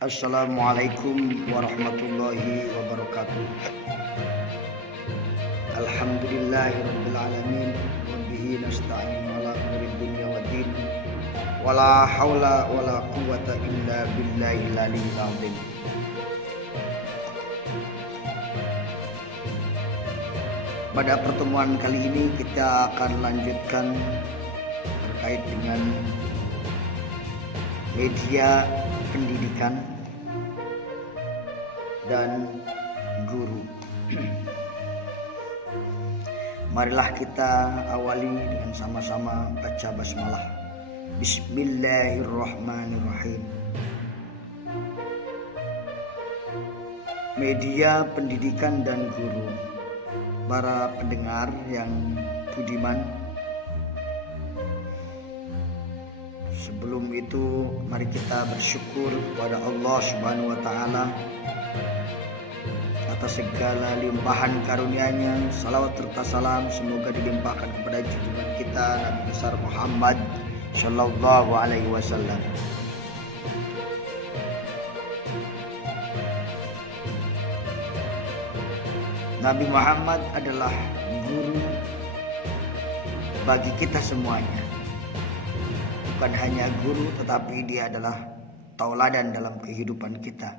Assalamualaikum warahmatullahi wabarakatuh. Alhamdulillahirabbil alamin wa bihi nasta'in ala umuri dunya waddin. Wala haula wala quwwata illa billahil aliyyil azim. Pada pertemuan kali ini kita akan lanjutkan terkait dengan media pendidikan dan guru. Marilah kita awali dengan sama-sama baca basmalah. Bismillahirrahmanirrahim. Media pendidikan dan guru. Para pendengar yang budiman, sebelum itu mari kita bersyukur kepada Allah Subhanahu wa taala atas segala limpahan karunia-Nya. Salawat serta salam semoga dilimpahkan kepada junjungan kita Nabi besar Muhammad sallallahu alaihi wasallam. Nabi Muhammad adalah guru bagi kita semuanya. Bukan hanya guru, tetapi dia adalah tauladan dalam kehidupan kita.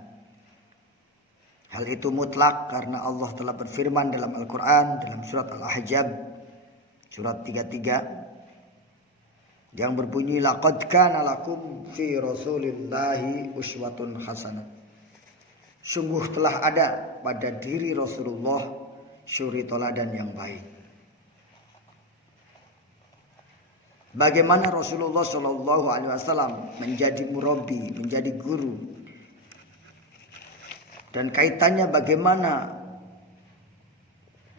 Hal itu mutlak karena Allah telah berfirman dalam Al-Quran dalam surat Al-Ahzab surat 33 yang berbunyi laqad kana lakum fi rasulillahi uswatun hasanah. Sungguh telah ada pada diri Rasulullah suri teladan yang baik. Bagaimana Rasulullah Shallallahu Alaihi Wasallam menjadi murabbi, menjadi guru, dan kaitannya bagaimana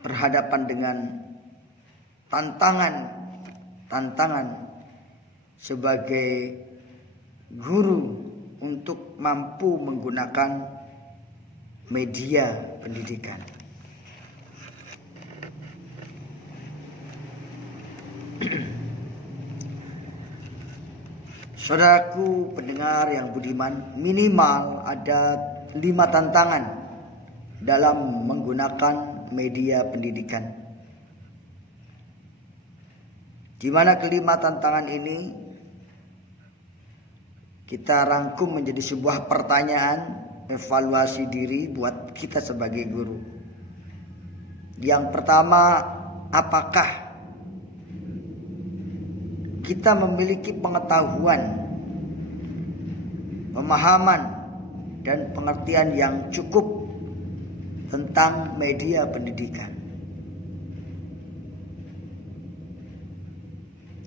berhadapan dengan tantangan sebagai guru untuk mampu menggunakan media pendidikan. Saudaraku pendengar yang budiman, minimal ada 5 tantangan dalam menggunakan media pendidikan. Di mana kelima tantangan ini kita rangkum menjadi sebuah pertanyaan evaluasi diri buat kita sebagai guru. Yang pertama, apakah kita memiliki pengetahuan, pemahaman, dan pengertian yang cukup tentang media pendidikan?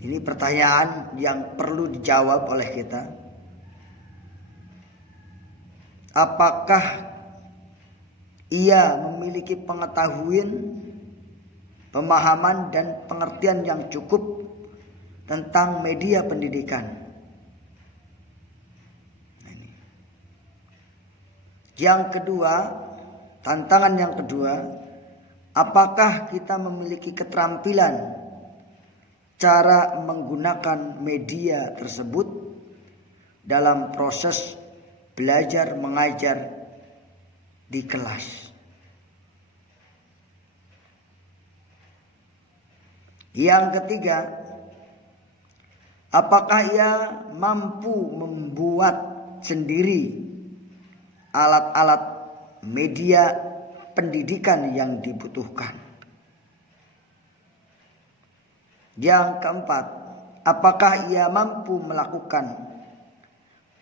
Ini pertanyaan yang perlu dijawab oleh kita. Apakah ia memiliki pengetahuan, pemahaman, dan pengertian yang cukup tentang media pendidikan? Yang kedua, tantangan yang kedua, apakah kita memiliki keterampilan cara menggunakan media tersebut dalam proses belajar mengajar di kelas? Yang ketiga, apakah ia mampu membuat sendiri alat-alat media pendidikan yang dibutuhkan? Yang keempat, apakah ia mampu melakukan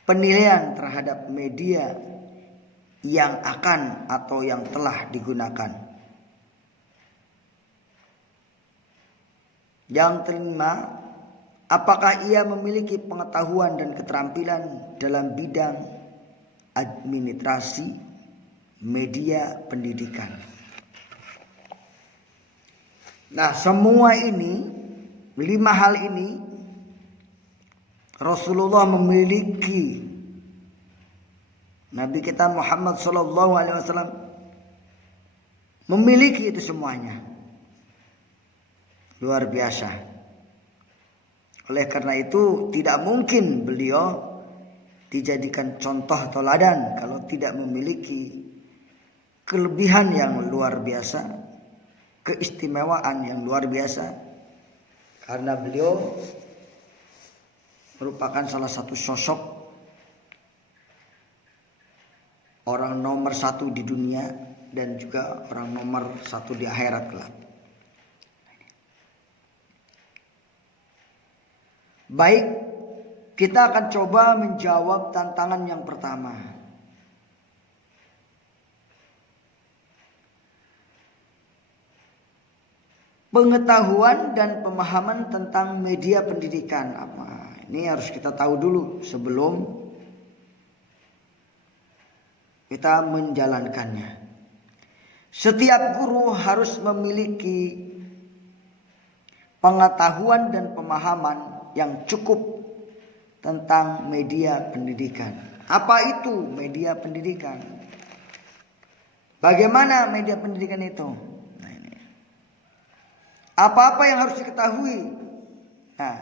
penilaian terhadap media yang akan atau yang telah digunakan? Yang kelima, apakah ia memiliki pengetahuan dan keterampilan dalam bidang administrasi media pendidikan? Nah, semua ini, 5 hal ini Rasulullah memiliki. Nabi kita Muhammad sallallahu alaihi wasallam memiliki itu semuanya. Luar biasa. Oleh karena itu tidak mungkin beliau dijadikan contoh teladan kalau tidak memiliki kelebihan yang luar biasa, keistimewaan yang luar biasa, karena beliau merupakan salah satu sosok orang nomor satu di dunia dan juga orang nomor satu di akhirat kelak. Baik, kita akan coba menjawab tantangan yang pertama. Pengetahuan dan pemahaman tentang media pendidikan apa? Ini harus kita tahu dulu sebelum kita menjalankannya. Setiap guru harus memiliki pengetahuan dan pemahaman yang cukup tentang media pendidikan. Apa itu media pendidikan? Bagaimana media pendidikan itu? Nah, ini. Apa-apa yang harus diketahui? Nah,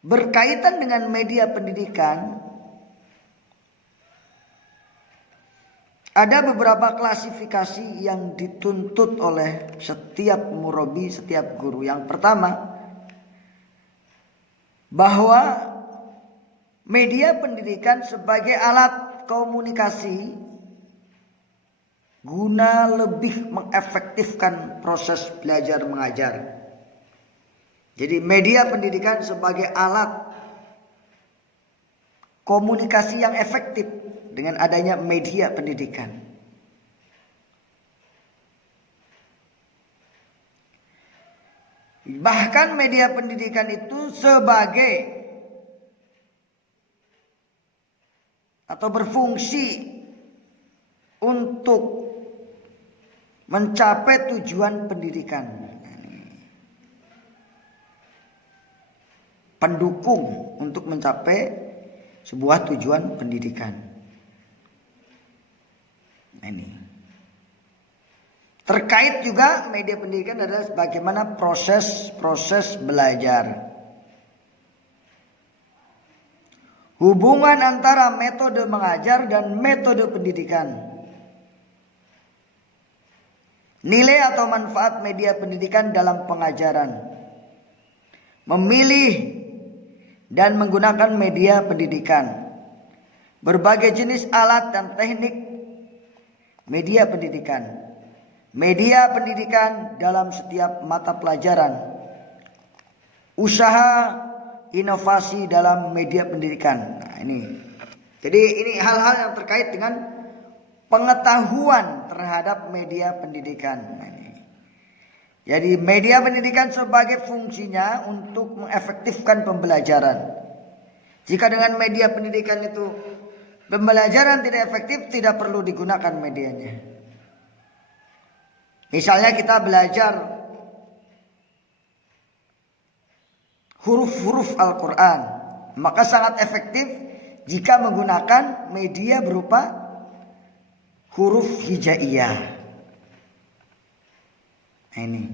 berkaitan dengan media pendidikan, ada beberapa klasifikasi yang dituntut oleh setiap murabi, setiap guru. Yang pertama, bahwa media pendidikan sebagai alat komunikasi guna lebih mengefektifkan proses belajar mengajar. Jadi media pendidikan sebagai alat komunikasi yang efektif dengan adanya media pendidikan. Bahkan media pendidikan itu sebagai atau berfungsi untuk mencapai tujuan pendidikan. Pendukung untuk mencapai sebuah tujuan pendidikan. Nah, ini. Terkait juga media pendidikan adalah bagaimana proses belajar. Hubungan antara metode mengajar dan metode pendidikan. Nilai atau manfaat media pendidikan dalam pengajaran. Memilih dan menggunakan media pendidikan. Berbagai jenis alat dan teknik media pendidikan. Media pendidikan dalam setiap mata pelajaran. Usaha inovasi dalam media pendidikan. Nah, ini. Jadi ini hal-hal yang terkait dengan pengetahuan terhadap media pendidikan. Nah, ini. Jadi media pendidikan sebagai fungsinya untuk mengefektifkan pembelajaran. Jika dengan media pendidikan itu pembelajaran tidak efektif, tidak perlu digunakan medianya. Misalnya kita belajar huruf-huruf Al-Quran, maka sangat efektif jika menggunakan media berupa huruf hijaiyah. Nah, ini.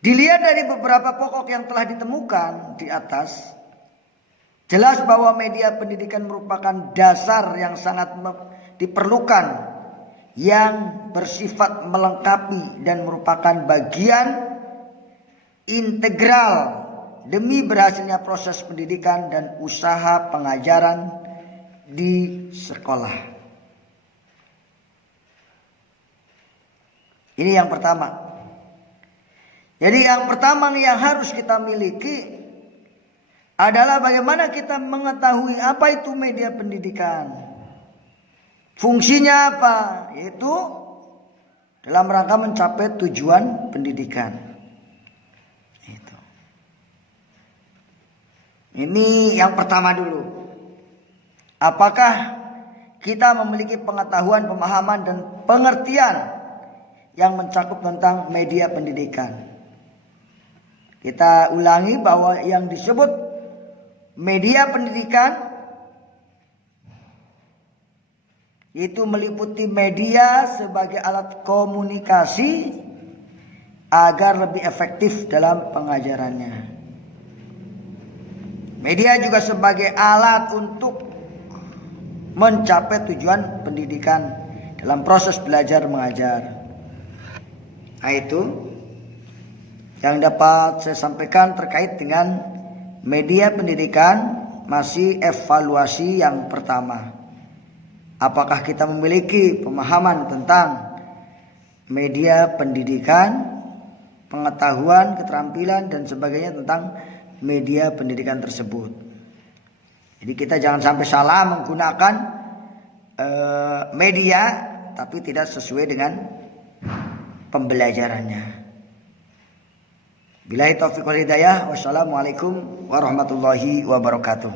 Dilihat dari beberapa pokok yang telah ditemukan di atas, jelas bahwa media pendidikan merupakan dasar yang sangat diperlukan, yang bersifat melengkapi dan merupakan bagian integral demi berhasilnya proses pendidikan dan usaha pengajaran di sekolah. Ini yang pertama. Jadi yang pertama yang harus kita miliki adalah bagaimana kita mengetahui apa itu media pendidikan. Fungsinya apa? Yaitu dalam rangka mencapai tujuan pendidikan. Itu. Ini yang pertama dulu. Apakah kita memiliki pengetahuan, pemahaman, dan pengertian yang mencakup tentang media pendidikan? Kita ulangi bahwa yang disebut media pendidikan itu meliputi media sebagai alat komunikasi agar lebih efektif dalam pengajarannya. Media juga sebagai alat untuk mencapai tujuan pendidikan dalam proses belajar mengajar. Nah, itu yang dapat saya sampaikan terkait dengan media pendidikan. Masih evaluasi yang pertama. Apakah kita memiliki pemahaman tentang media pendidikan, pengetahuan, keterampilan, dan sebagainya tentang media pendidikan tersebut. Jadi kita jangan sampai salah menggunakan media tapi tidak sesuai dengan pembelajarannya. Billahi taufiq wal hidayah. Wassalamualaikum warahmatullahi wabarakatuh.